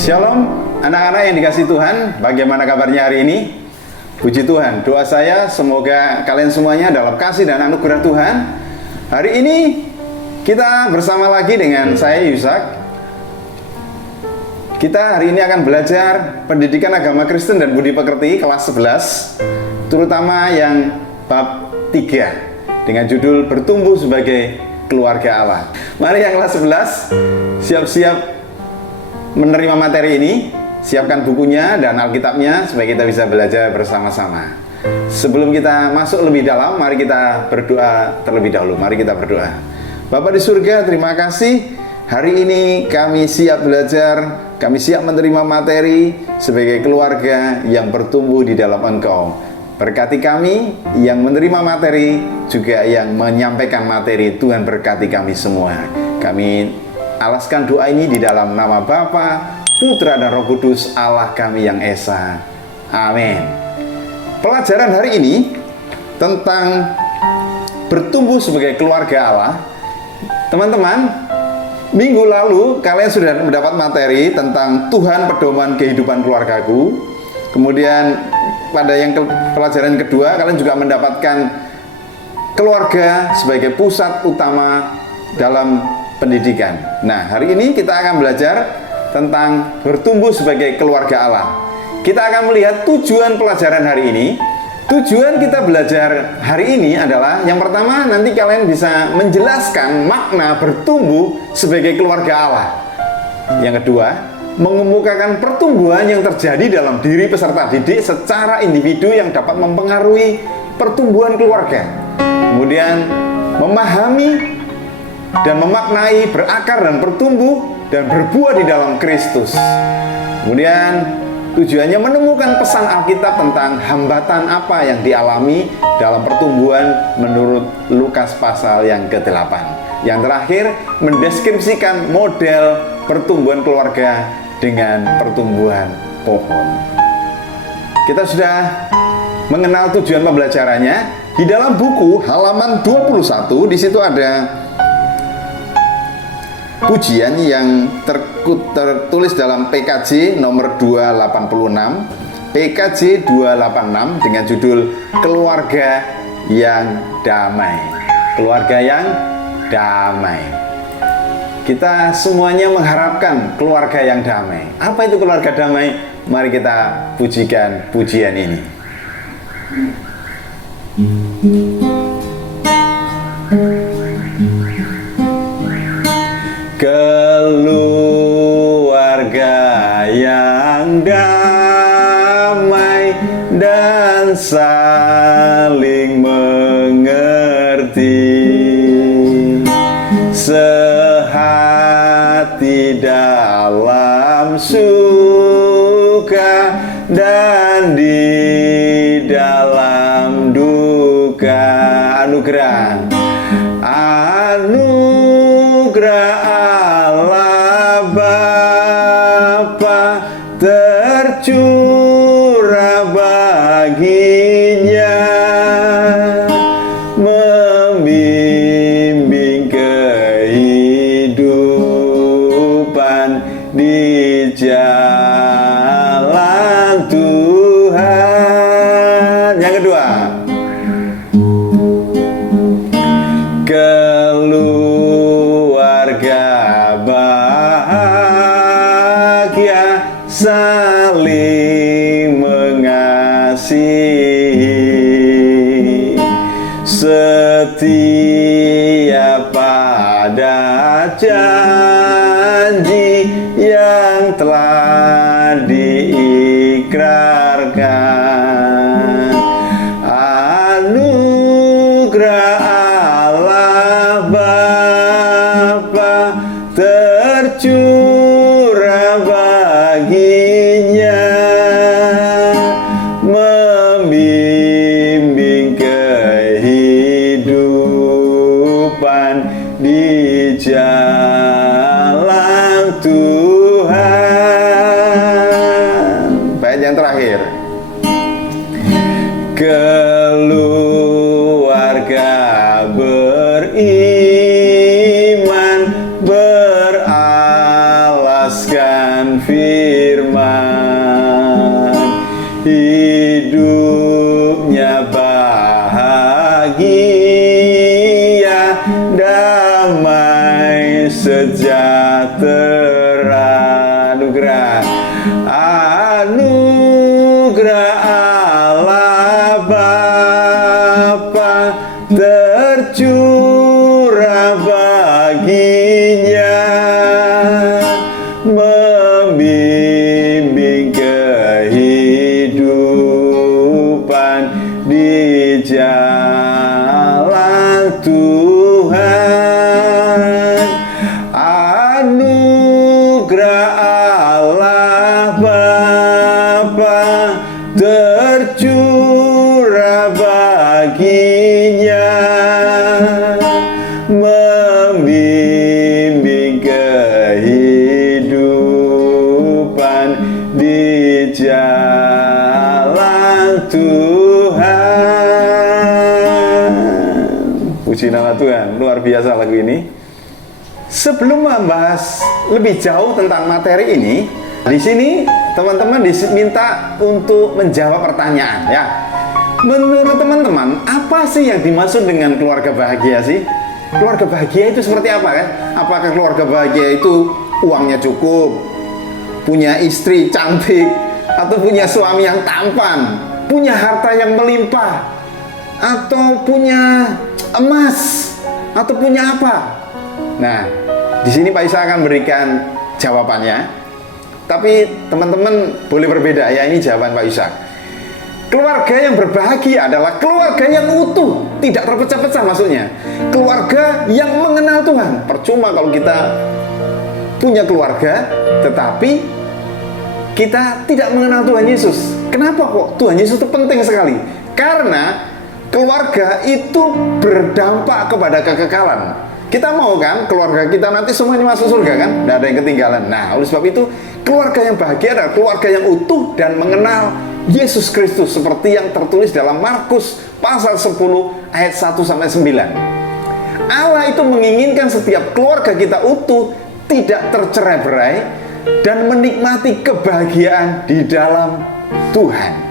Shalom anak-anak yang dikasih Tuhan, bagaimana kabarnya hari ini? Puji Tuhan, doa saya semoga kalian semuanya dalam kasih dan anugerah Tuhan. Hari ini kita bersama lagi dengan saya Yusak. Kita hari ini akan belajar pendidikan agama Kristen dan budi pekerti kelas 11, terutama yang bab 3 dengan judul bertumbuh sebagai keluarga Allah. Mari yang kelas 11 siap-siap menerima materi ini, siapkan bukunya dan Alkitabnya supaya kita bisa belajar bersama-sama. Sebelum kita masuk lebih dalam, mari kita berdoa terlebih dahulu. Mari kita berdoa. Bapa di surga, terima kasih. Hari ini kami siap belajar, kami siap menerima materi sebagai keluarga yang bertumbuh di dalam Engkau. Berkati kami yang menerima materi, juga yang menyampaikan materi. Tuhan berkati kami semua. Kami alaskan doa ini di dalam nama Bapa, Putra dan Roh Kudus, Allah kami yang Esa. Amin. Pelajaran hari ini tentang bertumbuh sebagai keluarga Allah. Teman-teman, minggu lalu kalian sudah mendapat materi tentang Tuhan pedoman kehidupan keluargaku. Kemudian pada yang pelajaran kedua, kalian juga mendapatkan keluarga sebagai pusat utama dalam pendidikan. Nah, hari ini kita akan belajar tentang bertumbuh sebagai keluarga Allah. Kita akan melihat tujuan pelajaran hari ini. Tujuan kita belajar hari ini adalah yang pertama, nanti kalian bisa menjelaskan makna bertumbuh sebagai keluarga Allah. Yang kedua, mengemukakan pertumbuhan yang terjadi dalam diri peserta didik secara individu yang dapat mempengaruhi pertumbuhan keluarga. Kemudian memahami dan memaknai berakar dan bertumbuh dan berbuah di dalam Kristus. Kemudian tujuannya menemukan pesan Alkitab tentang hambatan apa yang dialami dalam pertumbuhan menurut Lukas pasal yang ke-8. Yang terakhir, mendeskripsikan model pertumbuhan keluarga dengan pertumbuhan pohon. Kita sudah mengenal tujuan pembelajarannya. Di dalam buku halaman 21, di situ ada pujian yang tertulis dalam PKJ nomor 286, PKJ 286 dengan judul Keluarga yang Damai. Keluarga yang damai. Kita semuanya mengharapkan keluarga yang damai. Apa itu keluarga damai? Mari kita pujikan pujian ini. Keluarga yang damai dan saling mengerti, sehati dalam suka dan di dalam duka. Anugerah Allah Bapa tercurah baginya, membimbing kehidupan di jalan Tuhan. Yang kedua, keluarga bahagia saling mengasihi, setia pada janji yang telah diikrarkan. Anugerah Allah Bapa tercurah baginya, membimbing kehidupan di jalan Tuhan. Baik, yang terakhir, keluarga beriman beralaskan dengan firman, hidupnya bahagia, damai, sejahtera. Anugerah Allah Bapa tercurah baginya, membimbing kehidupan di jalan Tuhan. Anugerah Allah Bapa tercurah baginya, membimbing kehidupan di jalan Tuhan. Puji nama Tuhan, luar biasa lagu ini. Sebelum membahas lebih jauh tentang materi ini, di sini teman-teman diminta untuk menjawab pertanyaan ya. Menurut teman-teman, apa sih yang dimaksud dengan keluarga bahagia sih? Keluarga bahagia itu seperti apa kan? Apakah keluarga bahagia itu uangnya cukup, punya istri cantik, atau punya suami yang tampan, punya harta yang melimpah, atau punya emas, atau punya apa? Nah, di sini Pak Isa akan berikan jawabannya. Tapi teman-teman boleh berbeda ya, ini jawaban Pak Isa. Keluarga yang berbahagia adalah keluarga yang utuh, tidak terpecah-pecah maksudnya. Keluarga yang mengenal Tuhan. Percuma kalau kita punya keluarga, tetapi kita tidak mengenal Tuhan Yesus. Kenapa kok Tuhan Yesus itu penting sekali? Karena keluarga itu berdampak kepada kekekalan. Kita mau kan keluarga kita nanti semuanya masuk surga kan? Tidak ada yang ketinggalan. Nah, oleh sebab itu keluarga yang bahagia adalah keluarga yang utuh dan mengenal Yesus Kristus, seperti yang tertulis dalam Markus pasal 10 ayat 1-9. Allah itu menginginkan setiap keluarga kita utuh, tidak tercerai-berai, dan menikmati kebahagiaan di dalam Tuhan.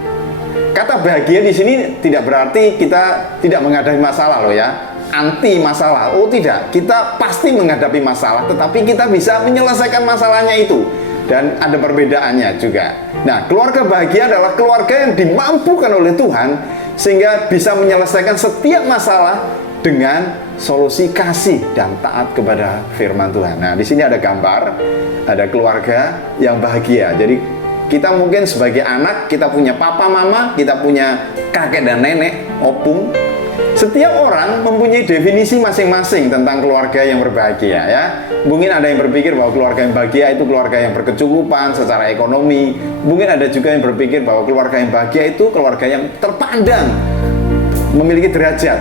Kata bahagia di sini tidak berarti kita tidak menghadapi masalah loh ya. Anti masalah, oh tidak, kita pasti menghadapi masalah, tetapi kita bisa menyelesaikan masalahnya itu, dan ada perbedaannya juga. Nah, keluarga bahagia adalah keluarga yang dimampukan oleh Tuhan sehingga bisa menyelesaikan setiap masalah dengan solusi kasih dan taat kepada firman Tuhan. Nah, di sini ada gambar, ada keluarga yang bahagia. Jadi kita mungkin sebagai anak, kita punya papa mama, kita punya kakek dan nenek, opung. Setiap orang mempunyai definisi masing-masing tentang keluarga yang berbahagia ya. Mungkin ada yang berpikir bahwa keluarga yang bahagia itu keluarga yang berkecukupan secara ekonomi. Mungkin ada juga yang berpikir bahwa keluarga yang bahagia itu keluarga yang terpandang, memiliki derajat.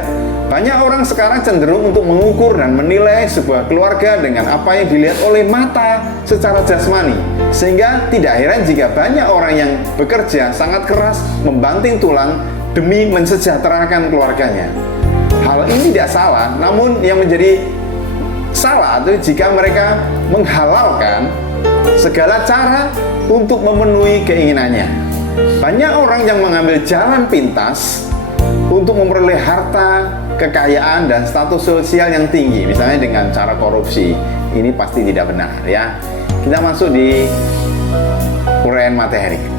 Banyak orang sekarang cenderung untuk mengukur dan menilai sebuah keluarga dengan apa yang dilihat oleh mata secara jasmani. Sehingga tidak heran jika banyak orang yang bekerja sangat keras, membanting tulang demi mensejahterakan keluarganya. Hal ini tidak salah, namun yang menjadi salah itu jika mereka menghalalkan segala cara untuk memenuhi keinginannya. Banyak orang yang mengambil jalan pintas untuk memperoleh harta, kekayaan, dan status sosial yang tinggi, misalnya dengan cara korupsi. Ini pasti tidak benar ya. Kita masuk di uraian materi.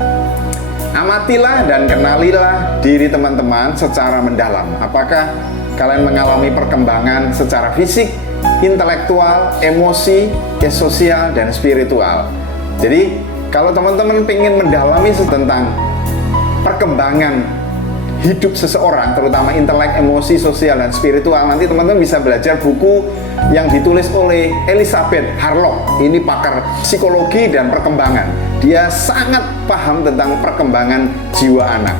Amatilah dan kenalilah diri teman-teman secara mendalam. Apakah kalian mengalami perkembangan secara fisik, intelektual, emosi, sosial, dan spiritual? Jadi, kalau teman-teman ingin mendalami tentang perkembangan hidup seseorang, terutama intelek, emosi, sosial, dan spiritual, nanti teman-teman bisa belajar buku yang ditulis oleh Elizabeth Harlock. Ini pakar psikologi dan perkembangan. Dia sangat paham tentang perkembangan jiwa anak.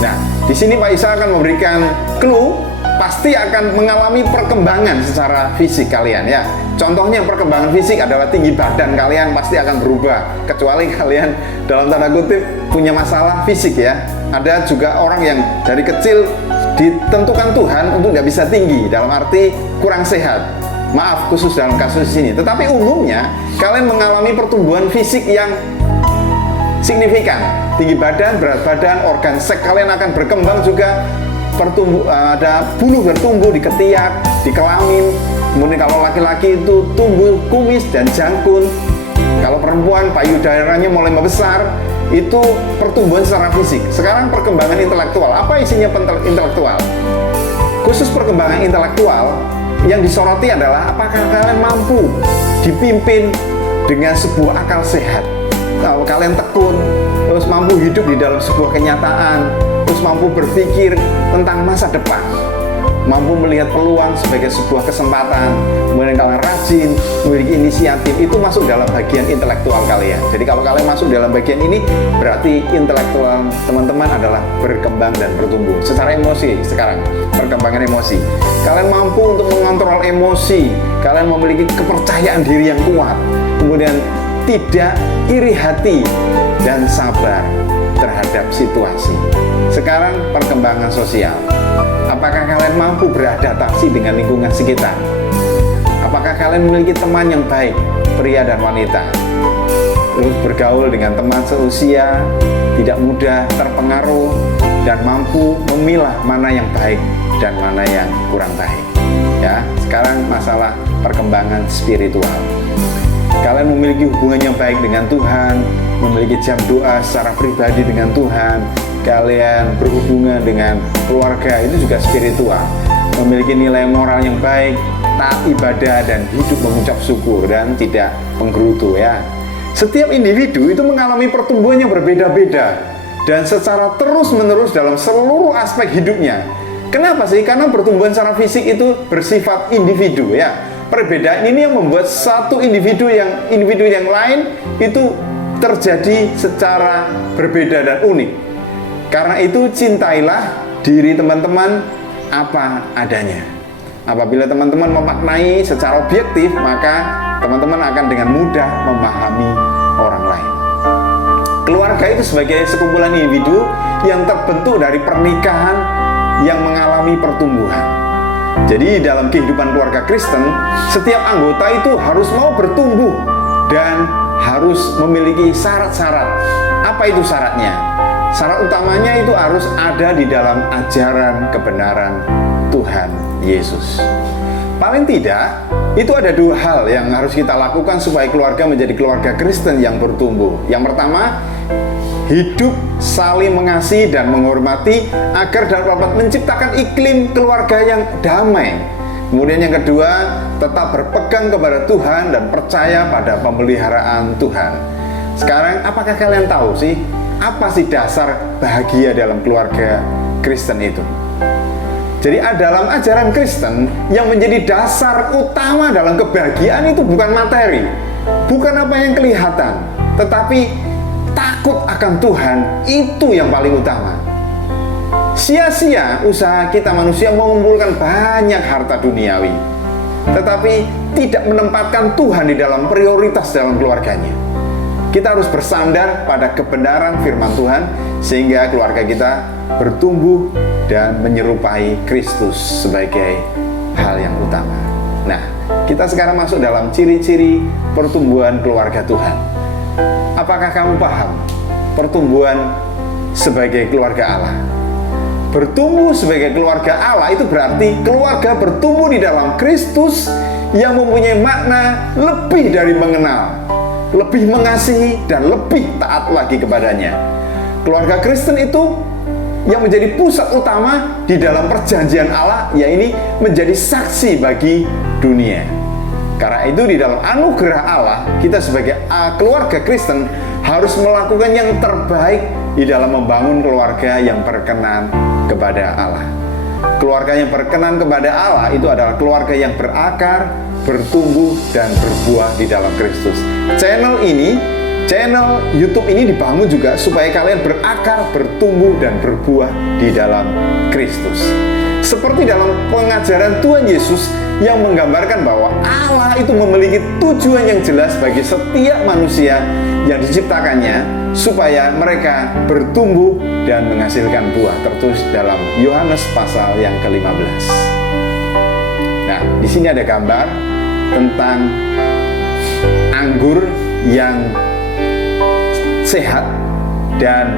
Nah, di sini Pak Isa akan memberikan clue, pasti akan mengalami perkembangan secara fisik kalian ya. Contohnya perkembangan fisik adalah tinggi badan kalian pasti akan berubah, kecuali kalian dalam tanda kutip punya masalah fisik ya. Ada juga orang yang dari kecil ditentukan Tuhan untuk nggak bisa tinggi, dalam arti kurang sehat. Maaf, khusus dalam kasus ini. Tetapi umumnya kalian mengalami pertumbuhan fisik yang signifikan. Tinggi badan, berat badan, organ seks kalian akan berkembang juga. Ada bulu bertumbuh di ketiak, di kelamin. Kemudian kalau laki-laki itu tumbuh kumis dan jangkung. Kalau perempuan payudaranya mulai membesar. Itu pertumbuhan secara fisik. Sekarang perkembangan intelektual. Apa isinya intelektual? Khusus perkembangan intelektual yang disoroti adalah apakah kalian mampu dipimpin dengan sebuah akal sehat. Kalau kalian tekun, terus mampu hidup di dalam sebuah kenyataan, terus mampu berpikir tentang masa depan, mampu melihat peluang sebagai sebuah kesempatan, kemudian kalian rajin, memiliki inisiatif, itu masuk dalam bagian intelektual kalian. Jadi kalau kalian masuk dalam bagian ini, berarti intelektual teman-teman adalah berkembang dan bertumbuh. Secara emosi sekarang, perkembangan emosi. Kalian mampu untuk mengontrol emosi, kalian memiliki kepercayaan diri yang kuat, kemudian tidak iri hati dan sabar terhadap situasi. Sekarang perkembangan sosial. Apakah kalian mampu beradaptasi dengan lingkungan sekitar? Apakah kalian memiliki teman yang baik, pria dan wanita? Terus bergaul dengan teman seusia, tidak mudah terpengaruh, dan mampu memilah mana yang baik dan mana yang kurang baik. Ya, sekarang masalah perkembangan spiritual. Kalian memiliki hubungan yang baik dengan Tuhan, memiliki jam doa secara pribadi dengan Tuhan, kalian berhubungan dengan keluarga, itu juga spiritual. Memiliki nilai moral yang baik, taat ibadah dan hidup mengucap syukur dan tidak menggerutu ya. Setiap individu itu mengalami pertumbuhan yang berbeda-beda dan secara terus-menerus dalam seluruh aspek hidupnya. Kenapa sih? Karena pertumbuhan secara fisik itu bersifat individu ya. Perbedaan ini yang membuat satu individu yang lain itu terjadi secara berbeda dan unik. Karena itu cintailah diri teman-teman apa adanya. Apabila teman-teman memaknai secara objektif, maka teman-teman akan dengan mudah memahami orang lain. Keluarga itu sebagai sekumpulan individu yang terbentuk dari pernikahan yang mengalami pertumbuhan. Jadi dalam kehidupan keluarga Kristen, setiap anggota itu harus mau bertumbuh dan harus memiliki syarat-syarat. Apa itu syaratnya? Syarat utamanya itu harus ada di dalam ajaran kebenaran Tuhan Yesus. Paling tidak, itu ada dua hal yang harus kita lakukan supaya keluarga menjadi keluarga Kristen yang bertumbuh. Yang pertama, hidup saling mengasihi dan menghormati agar dapat menciptakan iklim keluarga yang damai. Kemudian yang kedua, tetap berpegang kepada Tuhan dan percaya pada pemeliharaan Tuhan. Sekarang, apakah kalian tahu sih, apa sih dasar bahagia dalam keluarga Kristen itu? Jadi dalam ajaran Kristen yang menjadi dasar utama dalam kebahagiaan itu bukan materi, bukan apa yang kelihatan, tetapi takut akan Tuhan, itu yang paling utama. Sia-sia usaha kita manusia mengumpulkan banyak harta duniawi, tetapi tidak menempatkan Tuhan di dalam prioritas dalam keluarganya. Kita harus bersandar pada kebenaran firman Tuhan sehingga keluarga kita bertumbuh dan menyerupai Kristus sebagai hal yang utama. Nah, kita sekarang masuk dalam ciri-ciri pertumbuhan keluarga Tuhan. Apakah kamu paham pertumbuhan sebagai keluarga Allah? Bertumbuh sebagai keluarga Allah itu berarti keluarga bertumbuh di dalam Kristus yang mempunyai makna lebih dari mengenal, lebih mengasihi dan lebih taat lagi kepadanya. Keluarga Kristen itu yang menjadi pusat utama di dalam perjanjian Allah, yaitu menjadi saksi bagi dunia. Karena itu di dalam anugerah Allah, kita sebagai keluarga Kristen harus melakukan yang terbaik di dalam membangun keluarga yang berkenan kepada Allah. Keluarga yang berkenan kepada Allah itu adalah keluarga yang berakar, bertumbuh, dan berbuah di dalam Kristus. Channel YouTube ini dibangun juga supaya kalian berakar, bertumbuh, dan berbuah di dalam Kristus. Seperti dalam pengajaran Tuhan Yesus yang menggambarkan bahwa Allah itu memiliki tujuan yang jelas bagi setiap manusia yang diciptakannya supaya mereka bertumbuh dan menghasilkan buah, tertulis dalam Yohanes pasal yang ke-15. Nah, Nah, di sini ada gambar tentang anggur yang sehat dan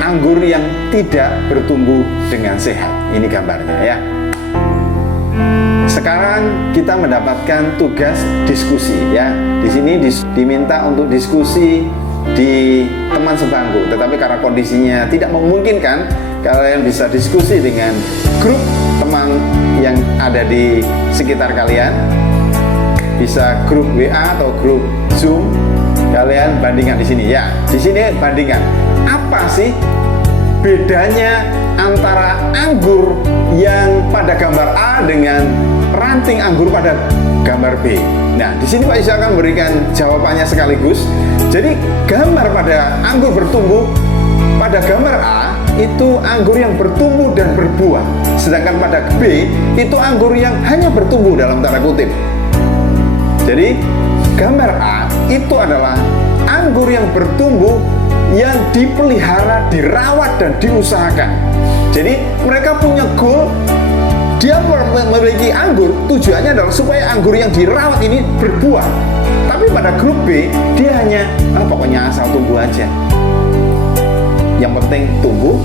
anggur yang tidak bertumbuh dengan sehat. Ini gambarnya ya. Sekarang kita mendapatkan tugas diskusi ya. Di sini diminta untuk diskusi di teman sebangku, tetapi karena kondisinya tidak memungkinkan, kalian bisa diskusi dengan grup teman yang ada di sekitar kalian. Bisa grup WA atau grup Zoom. Kalian bandingkan di sini ya. Di sini bandingkan apa sih bedanya antara anggur yang pada gambar A dengan ranting anggur pada gambar B. Nah, di sini Pak Isa akan memberikan jawabannya sekaligus. Jadi, gambar pada anggur bertumbuh pada gambar A itu anggur yang bertumbuh dan berbuah. Sedangkan pada B itu anggur yang hanya bertumbuh dalam tanda kutip. Jadi, gambar A itu adalah anggur yang bertumbuh, yang dipelihara, dirawat, dan diusahakan. Jadi mereka punya goal, dia memiliki anggur, tujuannya adalah supaya anggur yang dirawat ini berbuah. Tapi pada grup B, dia hanya pokoknya asal tumbuh aja. Yang penting tumbuh,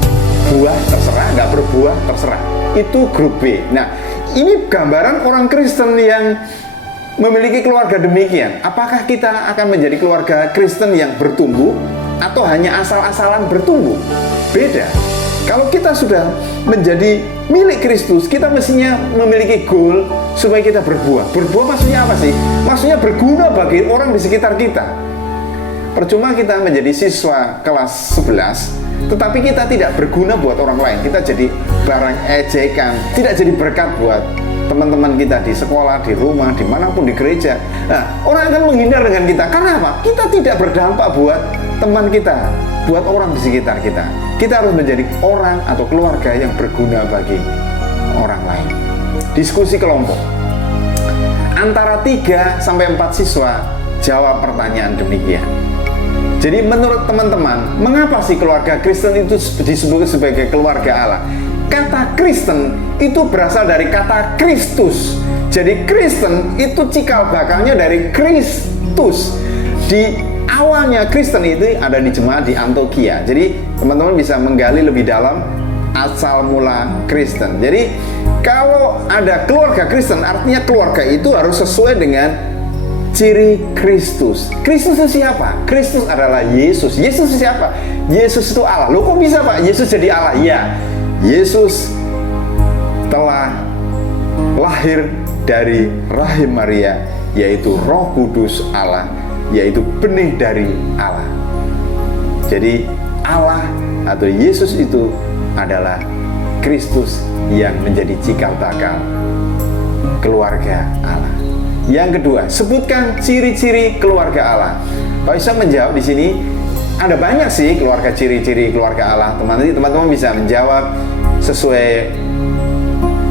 buah terserah, nggak berbuah terserah. Itu grup B. Nah, ini gambaran orang Kristen yang memiliki keluarga demikian. Apakah kita akan menjadi keluarga Kristen yang bertumbuh atau hanya asal-asalan bertumbuh? Beda. Kalau kita sudah menjadi milik Kristus, kita mestinya memiliki goal supaya kita berbuah. Berbuah maksudnya apa sih? Maksudnya berguna bagi orang di sekitar kita. Percuma kita menjadi siswa kelas 11, tetapi kita tidak berguna buat orang lain. Kita jadi barang ejekan, tidak jadi berkat buat teman-teman kita di sekolah, di rumah, dimanapun, di gereja. Nah, orang akan menghindar dengan kita. Karena apa? Kita tidak berdampak buat teman kita, buat orang di sekitar kita. Kita harus menjadi orang atau keluarga yang berguna bagi orang lain. Diskusi kelompok. Antara 3 sampai 4 siswa jawab pertanyaan demikian. Jadi menurut teman-teman, mengapa sih keluarga Kristen itu disebut sebagai keluarga Allah? Kata Kristen itu berasal dari kata Kristus. Jadi Kristen itu cikal bakalnya dari Kristus. Di awalnya Kristen itu ada di jemaat di Antioquia. Jadi teman-teman bisa menggali lebih dalam asal mula Kristen. Jadi kalau ada keluarga Kristen, artinya keluarga itu harus sesuai dengan ciri Kristus. Kristus itu siapa? Kristus adalah Yesus. Yesus itu siapa? Yesus itu Allah. Loh, kok bisa Pak Yesus jadi Allah? Ya, Yesus telah lahir dari rahim Maria, yaitu Roh Kudus Allah, yaitu benih dari Allah. Jadi Allah atau Yesus itu adalah Kristus yang menjadi cikal bakal keluarga Allah. Yang kedua, sebutkan ciri-ciri keluarga Allah. Pak Isa menjawab di sini ada banyak sih keluarga ciri-ciri keluarga Allah. Teman-teman bisa menjawab sesuai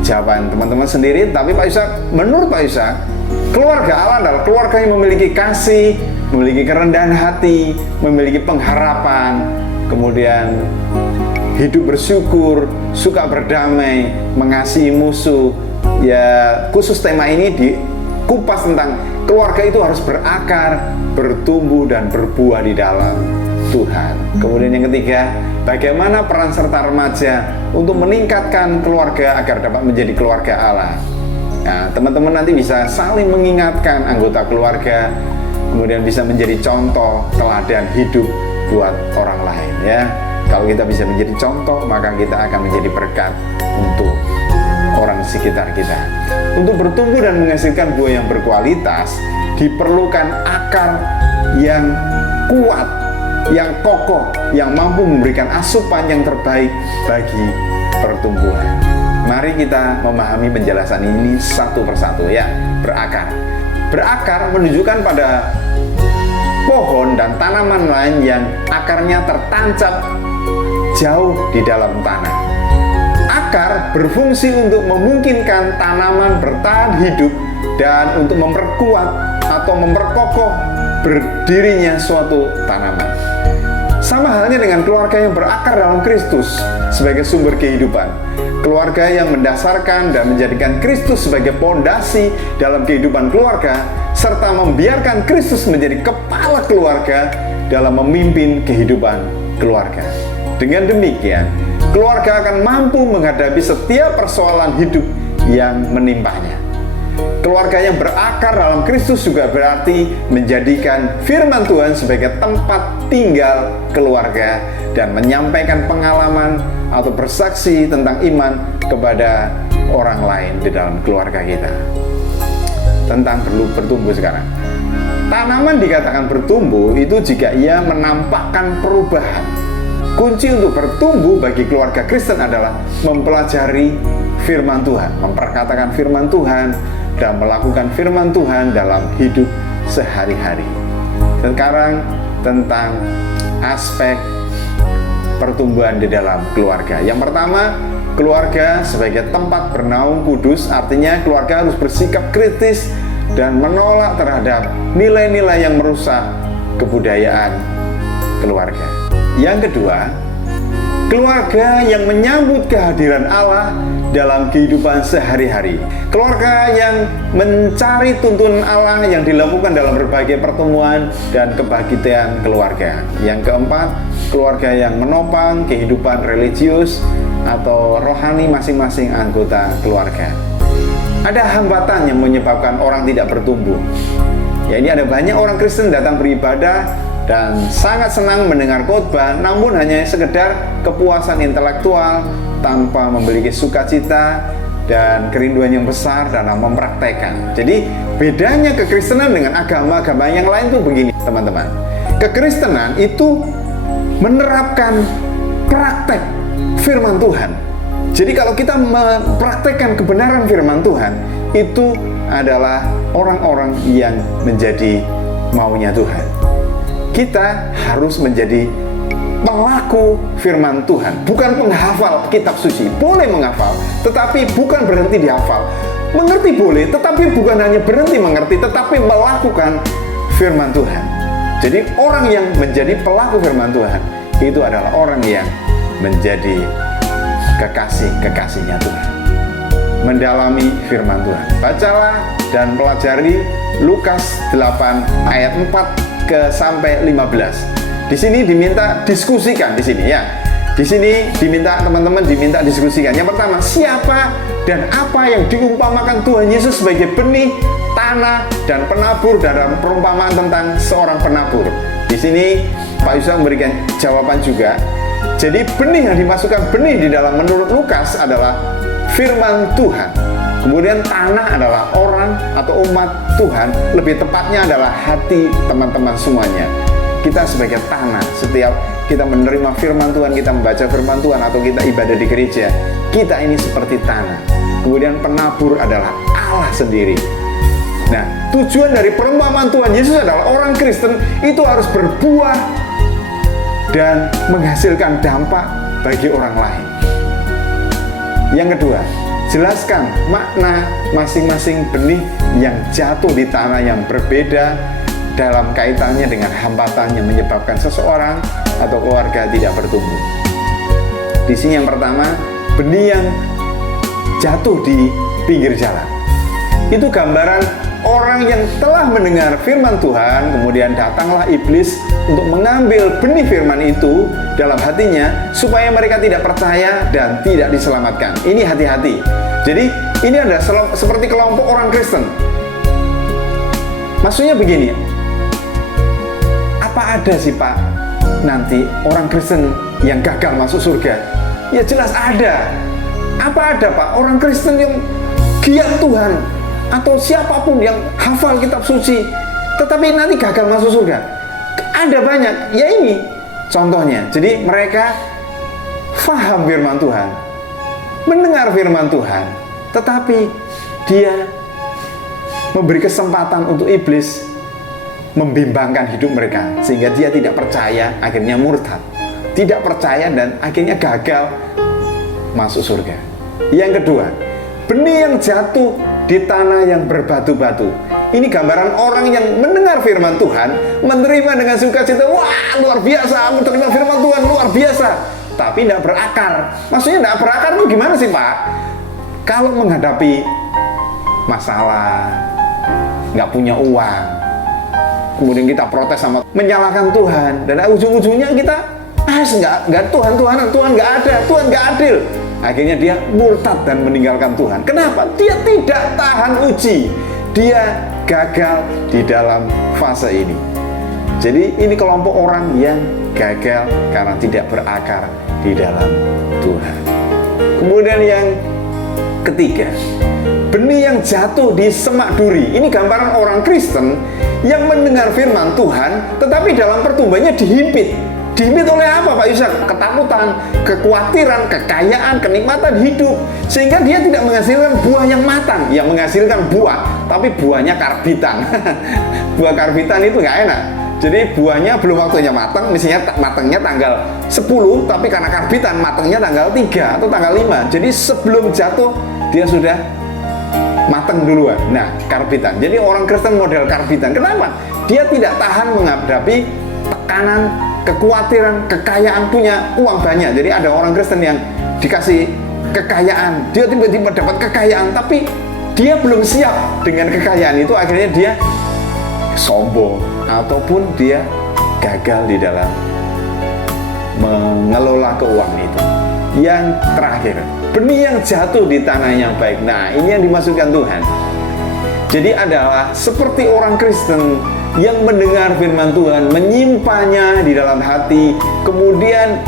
jawaban teman-teman sendiri. Tapi Pak Isa, menurut Pak Isa, keluarga Allah adalah keluarga yang memiliki kasih, memiliki kerendahan hati, memiliki pengharapan, kemudian hidup bersyukur, suka berdamai, mengasihi musuh. Ya, khusus tema ini dikupas tentang keluarga itu harus berakar, bertumbuh, dan berbuah di dalam Tuhan. Kemudian yang ketiga, bagaimana peran serta remaja untuk meningkatkan keluarga agar dapat menjadi keluarga Allah. Nah, teman-teman nanti bisa saling mengingatkan anggota keluarga, kemudian bisa menjadi contoh teladan hidup buat orang lain ya. Kalau kita bisa menjadi contoh, maka kita akan menjadi berkat untuk orang di sekitar kita. Untuk bertumbuh dan menghasilkan buah yang berkualitas, diperlukan akar yang kuat, yang kokoh, yang mampu memberikan asupan yang terbaik bagi pertumbuhan. Mari kita memahami penjelasan ini satu persatu ya. Berakar. Berakar menunjukkan pada pohon dan tanaman lain yang akarnya tertancap jauh di dalam tanah. Akar berfungsi untuk memungkinkan tanaman bertahan hidup dan untuk memperkuat atau memperkokoh berdirinya suatu tanaman. Sama halnya dengan keluarga yang berakar dalam Kristus sebagai sumber kehidupan. Keluarga yang mendasarkan dan menjadikan Kristus sebagai pondasi dalam kehidupan keluarga, serta membiarkan Kristus menjadi kepala keluarga dalam memimpin kehidupan keluarga. Dengan demikian, keluarga akan mampu menghadapi setiap persoalan hidup yang menimpanya. Keluarga yang berakar dalam Kristus juga berarti menjadikan firman Tuhan sebagai tempat tinggal keluarga dan menyampaikan pengalaman atau bersaksi tentang iman kepada orang lain di dalam keluarga kita. Tentang perlu bertumbuh sekarang. Tanaman dikatakan bertumbuh itu jika ia menampakkan perubahan. Kunci untuk bertumbuh bagi keluarga Kristen adalah mempelajari firman Tuhan, memperkatakan firman Tuhan, dan melakukan firman Tuhan dalam hidup sehari-hari. Sekarang tentang aspek pertumbuhan di dalam keluarga. Yang pertama, keluarga sebagai tempat bernaung kudus, artinya keluarga harus bersikap kritis dan menolak terhadap nilai-nilai yang merusak kebudayaan keluarga. Yang kedua, keluarga yang menyambut kehadiran Allah dalam kehidupan sehari-hari. Keluarga yang mencari tuntunan Allah yang dilakukan dalam berbagai pertemuan dan kebaktian keluarga. Yang keempat, keluarga yang menopang kehidupan religius atau rohani masing-masing anggota keluarga. Ada hambatan yang menyebabkan orang tidak bertumbuh. Ya, ini ada banyak orang Kristen datang beribadah dan sangat senang mendengar khotbah, namun hanya sekedar kepuasan intelektual tanpa memiliki sukacita dan kerinduan yang besar dalam mempraktekkan. Jadi bedanya kekristenan dengan agama-agama yang lain itu begini, teman-teman. Kekristenan itu menerapkan praktek firman Tuhan. Jadi kalau kita mempraktekkan kebenaran firman Tuhan, itu adalah orang-orang yang menjadi maunya Tuhan. Kita harus menjadi pelaku firman Tuhan, bukan penghafal kitab suci. Boleh menghafal, tetapi bukan berhenti dihafal. Mengerti boleh, tetapi bukan hanya berhenti mengerti, tetapi melakukan firman Tuhan. Jadi orang yang menjadi pelaku firman Tuhan itu adalah orang yang menjadi kekasih-kekasihnya Tuhan, mendalami firman Tuhan. Bacalah dan pelajari Lukas 8 ayat 4 sampai 15. Di sini diminta diskusikan di sini ya. Di sini teman-teman diminta diskusikan. Yang pertama, siapa dan apa yang diumpamakan Tuhan Yesus sebagai benih, tanah, dan penabur dalam perumpamaan tentang seorang penabur. Di sini Pak Yusuf memberikan jawaban juga. Jadi benih yang dimasukkan benih di dalam menurut Lukas adalah firman Tuhan. Kemudian tanah adalah orang atau umat Tuhan, lebih tepatnya adalah hati teman-teman semuanya. Kita sebagai tanah, setiap kita menerima firman Tuhan, kita membaca firman Tuhan, atau kita ibadah di gereja, kita ini seperti tanah. Kemudian penabur adalah Allah sendiri. Nah, tujuan dari perumpamaan Tuhan Yesus adalah orang Kristen itu harus berbuah dan menghasilkan dampak bagi orang lain. Yang kedua, jelaskan makna masing-masing benih yang jatuh di tanah yang berbeda dalam kaitannya dengan hambatan yang menyebabkan seseorang atau keluarga tidak bertumbuh. Di sini yang pertama, benih yang jatuh di pinggir jalan. Itu gambaran orang yang telah mendengar firman Tuhan, kemudian datanglah iblis untuk mengambil benih firman itu dalam hatinya supaya mereka tidak percaya dan tidak diselamatkan. Ini hati-hati. Jadi ini adalah seperti kelompok orang Kristen. Maksudnya begini, apa ada sih Pak nanti orang Kristen yang gagal masuk surga? Ya jelas ada. Apa ada Pak orang Kristen yang giat Tuhan atau siapapun yang hafal kitab suci tetapi nanti gagal masuk surga? Ada banyak. Ya ini contohnya. Jadi mereka faham firman Tuhan, mendengar firman Tuhan, tetapi dia memberi kesempatan untuk iblis membimbangkan hidup mereka sehingga dia tidak percaya, akhirnya murtad, tidak percaya dan akhirnya gagal masuk surga. Yang kedua, benih yang jatuh di tanah yang berbatu-batu. Ini gambaran orang yang mendengar firman Tuhan, menerima dengan sukacita. Wah, luar biasa, menerima firman Tuhan, luar biasa. Tapi tidak berakar. Maksudnya tidak berakar itu gimana sih, Pak? Kalau menghadapi masalah, nggak punya uang, kemudian kita protes sama, menyalahkan Tuhan, dan ujung-ujungnya kita nggak Tuhan nggak ada, Tuhan nggak adil. Akhirnya dia murtad dan meninggalkan Tuhan. Kenapa? Dia tidak tahan uji. Dia gagal di dalam fase ini. Jadi ini kelompok orang yang gagal karena tidak berakar di dalam Tuhan. Kemudian yang ketiga, benih yang jatuh di semak duri. Ini gambaran orang Kristen yang mendengar firman Tuhan, tetapi dalam pertumbuhannya dihimpit. Dihimpit oleh apa, Pak Yusak? Ketakutan, kekhawatiran, kekayaan, kenikmatan hidup. Sehingga dia tidak menghasilkan buah yang matang. Yang menghasilkan buah, tapi buahnya karbitan. Buah karbitan itu nggak enak. Jadi buahnya belum waktunya matang, misalnya matangnya tanggal 10, tapi karena karbitan matangnya tanggal 3 atau tanggal 5. Jadi sebelum jatuh, dia sudah matang duluan. Nah, karbitan. Jadi orang Kristen model karbitan. Kenapa? Dia tidak tahan menghadapi tekanan, kekhawatiran, kekayaan, punya uang banyak. Jadi ada orang Kristen yang dikasih kekayaan, dia tiba-tiba dapat kekayaan, tapi dia belum siap dengan kekayaan itu, akhirnya dia sombong ataupun dia gagal di dalam mengelola keuangan itu. Yang terakhir, benih yang jatuh di tanah yang baik. Nah, ini yang dimaksudkan Tuhan. Jadi adalah seperti orang Kristen yang mendengar firman Tuhan, menyimpannya di dalam hati, kemudian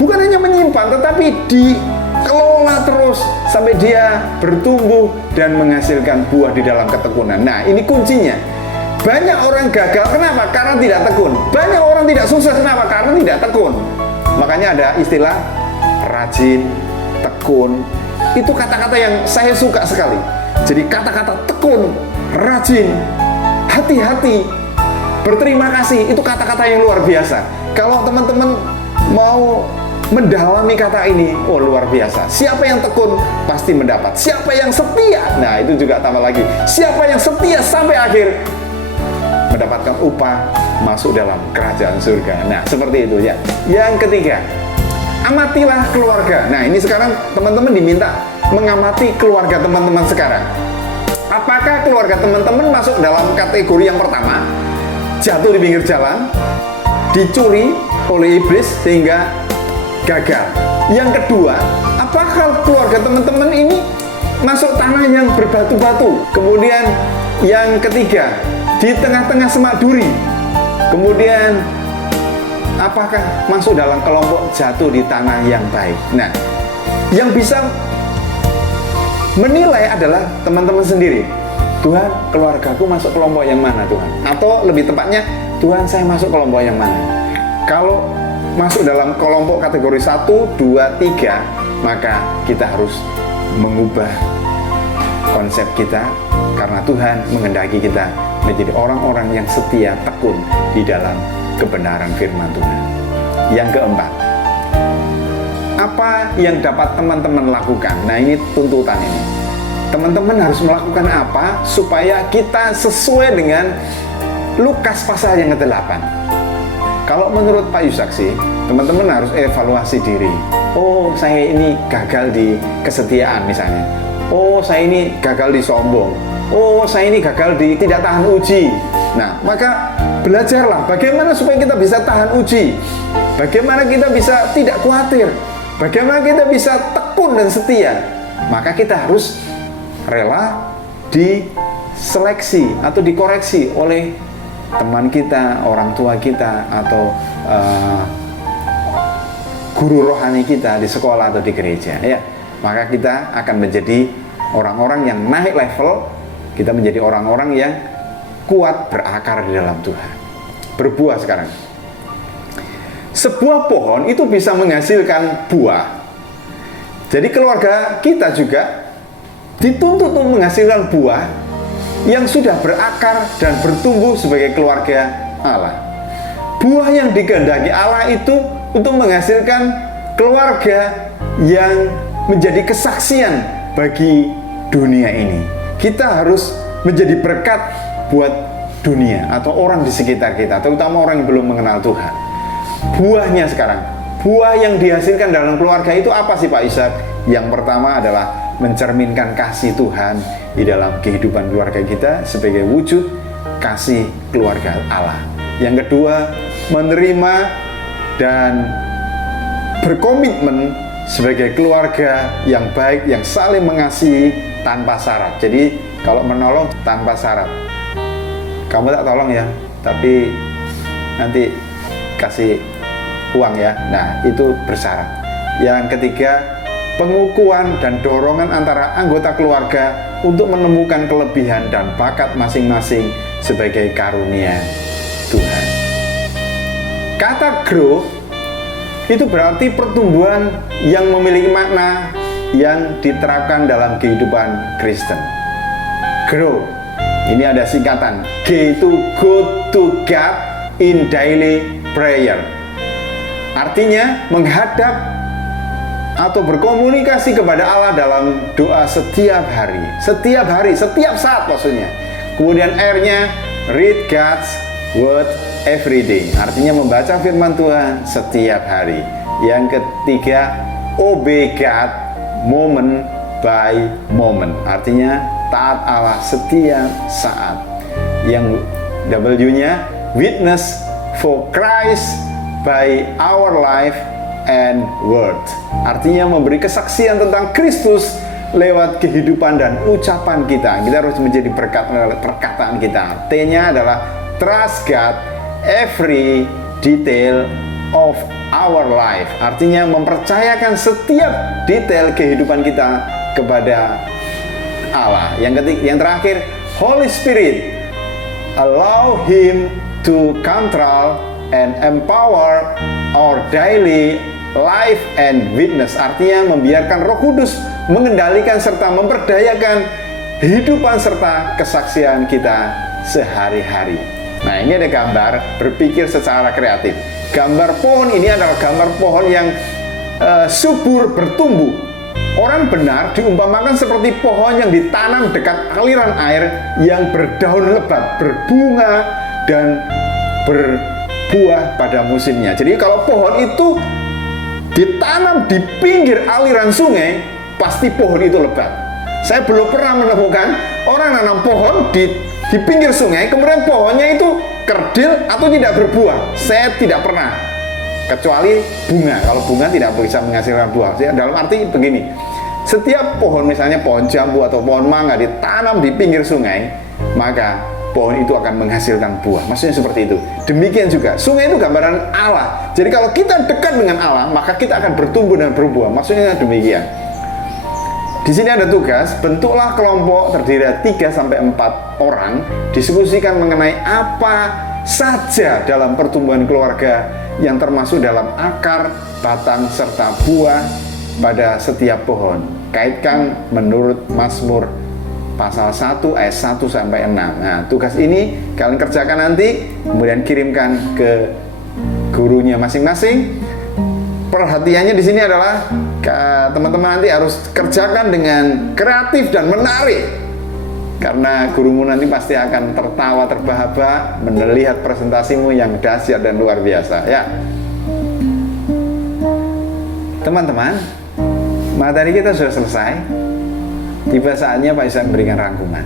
bukan hanya menyimpan, tetapi dikelola terus sampai dia bertumbuh dan menghasilkan buah di dalam ketekunan. Nah, ini kuncinya. Banyak orang gagal, kenapa? Karena tidak tekun. Banyak orang tidak sukses, kenapa? Karena tidak tekun. Makanya ada istilah rajin, tekun. Itu kata-kata yang saya suka sekali. Jadi kata-kata tekun, rajin, hati-hati, berterima kasih, itu kata-kata yang luar biasa. Kalau teman-teman mau mendalami kata ini, oh luar biasa. Siapa yang tekun pasti mendapat. Siapa yang setia, nah itu juga tambah lagi. Siapa yang setia sampai akhir, mendapatkan upah, masuk dalam kerajaan surga. Nah, seperti itu ya. Yang ketiga, amatilah keluarga. Nah, ini sekarang teman-teman diminta mengamati keluarga teman-teman sekarang. Apakah keluarga teman-teman masuk dalam kategori yang pertama, jatuh di pinggir jalan, dicuri oleh iblis sehingga gagal? Yang kedua, apakah keluarga teman-teman ini masuk tanah yang berbatu-batu? Kemudian yang ketiga, di tengah-tengah semak duri. Kemudian apakah masuk dalam kelompok jatuh di tanah yang baik? Nah, yang bisa menilai adalah teman-teman sendiri. Tuhan, keluargaku masuk kelompok yang mana, Tuhan? Atau lebih tepatnya, Tuhan, saya masuk kelompok yang mana? Kalau masuk dalam kelompok kategori 1, 2, 3, maka kita harus mengubah konsep kita, karena Tuhan menghendaki kita menjadi orang-orang yang setia, tekun di dalam kebenaran firman Tuhan. Yang keempat, apa yang dapat teman-teman lakukan? Nah, ini tuntutan ini. Teman-teman harus melakukan apa supaya kita sesuai dengan Lukas pasal yang ke-8. Kalau menurut Pak Yusak sih, teman-teman harus evaluasi diri. Oh, saya ini gagal di kesetiaan misalnya. Oh, saya ini gagal di sombong. Oh, saya ini gagal di tidak tahan uji. Nah, maka belajarlah bagaimana supaya kita bisa tahan uji. Bagaimana kita bisa tidak khawatir. Bagaimana kita bisa tekun dan setia. Maka kita harus rela diseleksi atau dikoreksi oleh teman kita, orang tua kita, atau guru rohani kita di sekolah atau di gereja, ya. Maka kita akan menjadi orang-orang yang naik level. Kita menjadi orang-orang yang kuat berakar di dalam Tuhan. Berbuah sekarang. Sebuah pohon itu bisa menghasilkan buah. Jadi keluarga kita juga dituntut untuk menghasilkan buah yang sudah berakar dan bertumbuh sebagai keluarga Allah. Buah yang dikehendaki Allah itu untuk menghasilkan keluarga yang menjadi kesaksian bagi dunia ini. Kita harus menjadi berkat buat dunia atau orang di sekitar kita, terutama orang yang belum mengenal Tuhan. Buahnya sekarang, buah yang dihasilkan dalam keluarga itu apa sih Pak Ishak? Yang pertama adalah mencerminkan kasih Tuhan di dalam kehidupan keluarga kita sebagai wujud kasih keluarga Allah. Yang kedua, menerima dan berkomitmen sebagai keluarga yang baik, yang saling mengasihi tanpa syarat. Jadi kalau menolong tanpa syarat, kamu tak tolong ya, tapi nanti kasih uang ya. Nah, itu bersyarat. Yang ketiga, pengukuhan dan dorongan antara anggota keluarga untuk menemukan kelebihan dan bakat masing-masing sebagai karunia Tuhan. Kata growth itu berarti pertumbuhan yang memiliki makna yang diterapkan dalam kehidupan Kristen. Grow, ini ada singkatan. G itu go to God in daily prayer. Artinya menghadap atau berkomunikasi kepada Allah dalam doa setiap hari, setiap saat maksudnya. Kemudian R-nya read God's word every day, artinya membaca firman Tuhan setiap hari. Yang ketiga, obey God moment by moment, artinya taat Allah setiap saat. Yang W-nya witness for Christ by our life and word, artinya memberi kesaksian tentang Kristus lewat kehidupan dan ucapan kita. Kita harus menjadi berkat lewat perkataan kita. T-nya adalah trust God every detail of our life, artinya mempercayakan setiap detail kehidupan kita kepada Allah. Yang terakhir, Holy Spirit, allow Him to control and empower our daily life and witness, artinya membiarkan Roh Kudus mengendalikan serta memperdayakan kehidupan serta kesaksian kita sehari-hari. Nah, ini ada gambar berpikir secara kreatif. Gambar pohon ini adalah gambar pohon yang subur bertumbuh. Orang benar diumpamakan seperti pohon yang ditanam dekat aliran air yang berdaun lebat, berbunga dan berbuah pada musimnya. Jadi kalau pohon itu ditanam di pinggir aliran sungai, pasti pohon itu lebat. Saya belum pernah menemukan orang nanam pohon di pinggir sungai, kemudian pohonnya itu kerdil atau tidak berbuah. Saya tidak pernah, kecuali bunga. Kalau bunga tidak bisa menghasilkan buah. Dalam arti begini, setiap pohon, misalnya pohon jambu atau pohon mangga ditanam di pinggir sungai, maka pohon itu akan menghasilkan buah. Maksudnya seperti itu. Demikian juga, sungai itu gambaran Allah. Jadi kalau kita dekat dengan Allah, maka kita akan bertumbuh dan berbuah. Maksudnya demikian. Di sini ada tugas, bentuklah kelompok terdiri dari 3-4 orang, diskusikan mengenai apa saja dalam pertumbuhan keluarga yang termasuk dalam akar, batang, serta buah pada setiap pohon. Kaitkan menurut Mazmur pasal 1 ayat 1-6. Nah, tugas ini kalian kerjakan nanti, kemudian kirimkan ke gurunya masing-masing. Perhatiannya di sini adalah teman-teman nanti harus kerjakan dengan kreatif dan menarik, karena gurumu nanti pasti akan tertawa terbahak-bahak melihat presentasimu yang dahsyat dan luar biasa ya. Teman-teman, materi kita sudah selesai. Tiba saatnya Pak Ishak memberikan rangkuman.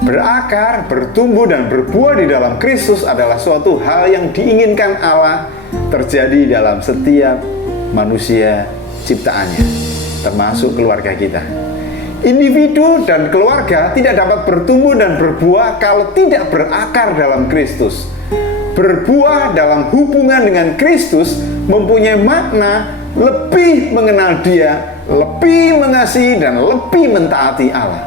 Berakar, bertumbuh dan berbuah di dalam Kristus adalah suatu hal yang diinginkan Allah terjadi dalam setiap manusia ciptaannya, termasuk keluarga kita. Individu dan keluarga tidak dapat bertumbuh dan berbuah kalau tidak berakar dalam Kristus. Berbuah dalam hubungan dengan Kristus mempunyai makna lebih mengenal Dia, lebih mengasihi dan lebih mentaati Allah.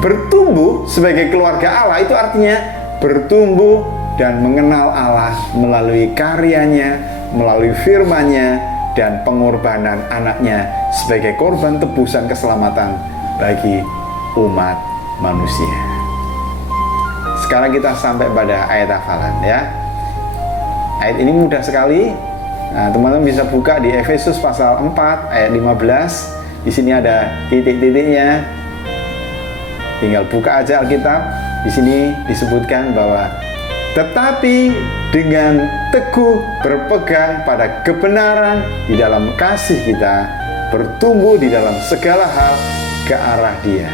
Bertumbuh sebagai keluarga Allah itu artinya bertumbuh dan mengenal Allah melalui karyanya, melalui firman-Nya, dan pengorbanan anaknya sebagai korban tebusan keselamatan bagi umat manusia. Sekarang kita sampai pada ayat hafalan ya. Ayat ini mudah sekali. Nah, teman-teman bisa buka di Efesus pasal 4 ayat 15. Di sini ada titik-titiknya. Tinggal buka aja Alkitab. Di sini disebutkan bahwa tetapi dengan teguh berpegang pada kebenaran di dalam kasih kita, bertumbuh di dalam segala hal ke arah Dia,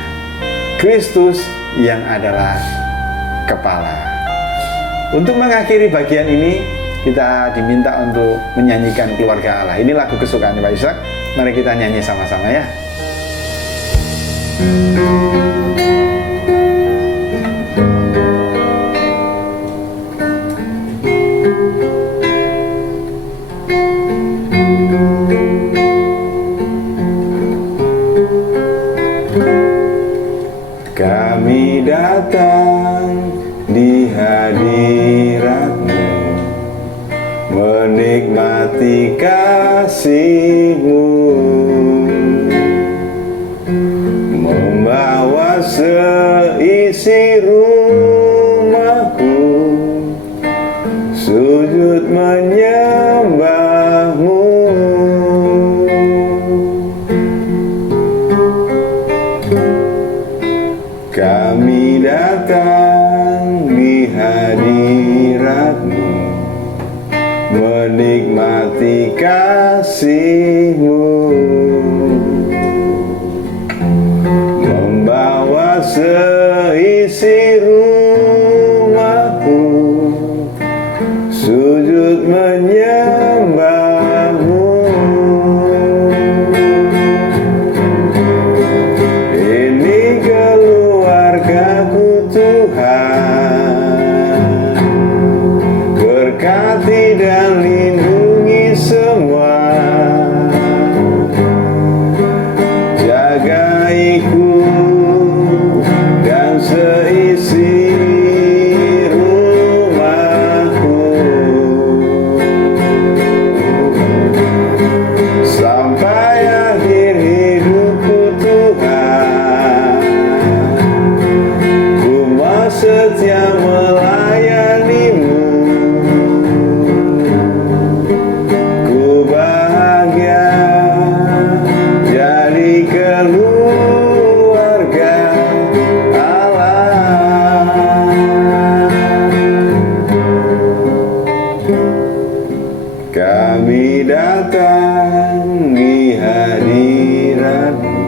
Kristus yang adalah kepala. Untuk mengakhiri bagian ini, kita diminta untuk menyanyikan Keluarga Allah. Ini lagu kesukaan Pak Ishak. Mari kita nyanyi sama-sama ya. Kami datang di hadirat-Mu, menikmati kasih-Mu, membawa seisi rumahku, sujud menyembah-Mu. Kami datang di hadirat-Mu, menikmati kasih-Mu, membawa seisi rumahku, sujud menyembah-Mu. Ini keluargaku Tuhan, berkati dan lindungi semua, jagaiku dan seisi rumahku, sampai akhir hidupku Tuhan. Ku mau setia melayani-Mu, ku bahagia jadi keluarga Allah. Kami datang di hadirat-Mu,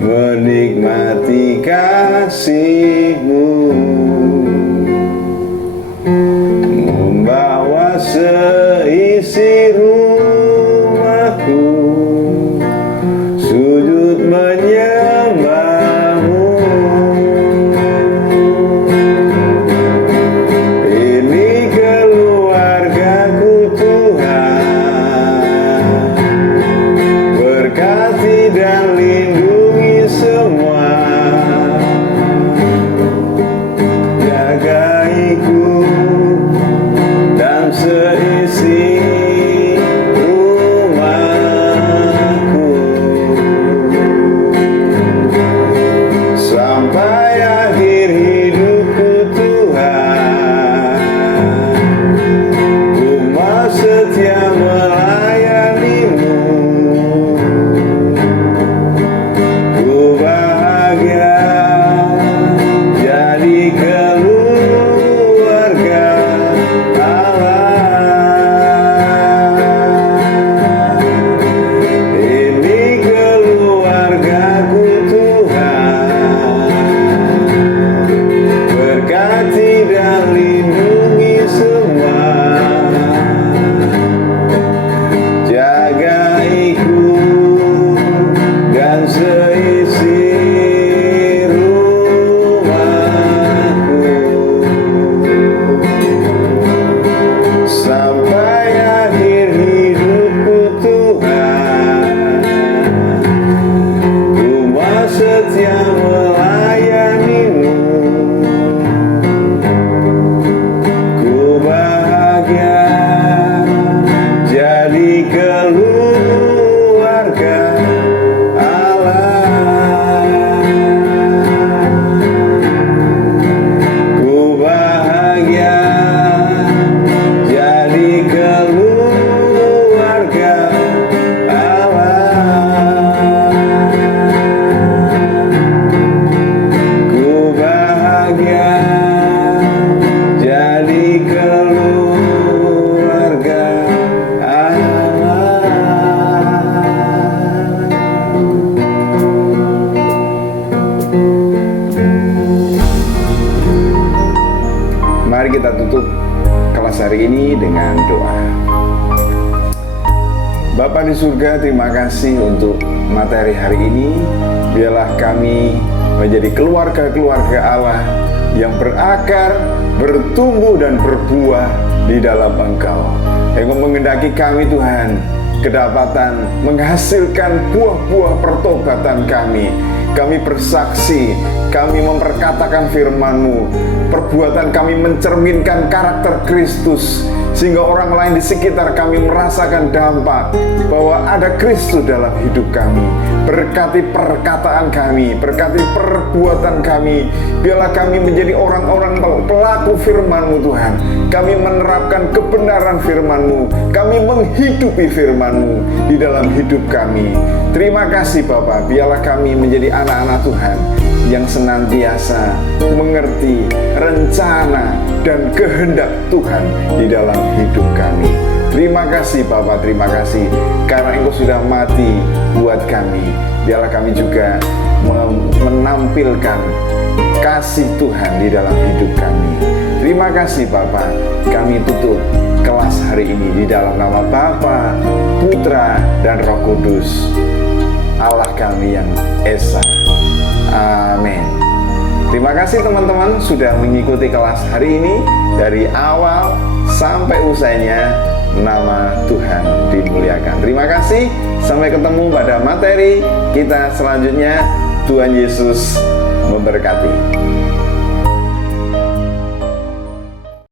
menikmati kasih-Mu, membawa seisi rumahku, sujud menyembah-Mu. Ini keluargaku Tuhan, berkati dan lindungi semua, hari ini dengan doa. Bapa di surga, terima kasih untuk materi hari ini. Biarlah kami menjadi keluarga-keluarga Allah yang berakar, bertumbuh dan berbuah di dalam Engkau. Engkau mengendaki kami Tuhan kedapatan menghasilkan buah-buah pertobatan kami. Kami bersaksi, kami memperkatakan firman-Mu. Perbuatan kami mencerminkan karakter Kristus, sehingga orang lain di sekitar kami merasakan dampak bahwa ada Kristus dalam hidup kami. Berkati perkataan kami, berkati perbuatan kami. Biarlah kami menjadi orang-orang pelaku firman-Mu Tuhan. Kami menerapkan kebenaran firman-Mu, kami menghidupi firman-Mu di dalam hidup kami. Terima kasih Bapa, biarlah kami menjadi anak-anak Tuhan yang senantiasa mengerti rencana dan kehendak Tuhan di dalam hidup kami. Terima kasih Bapa, terima kasih karena Engkau sudah mati buat kami. Biarlah kami juga menampilkan kasih Tuhan di dalam hidup kami. Terima kasih Bapa. Kami tutup kelas hari ini di dalam nama Bapa, Putra, dan Roh Kudus, Allah kami yang Esa. Amin. Terima kasih teman-teman sudah mengikuti kelas hari ini dari awal sampai usainya. Nama Tuhan dimuliakan. Terima kasih. Sampai ketemu pada materi kita selanjutnya. Tuhan Yesus memberkati.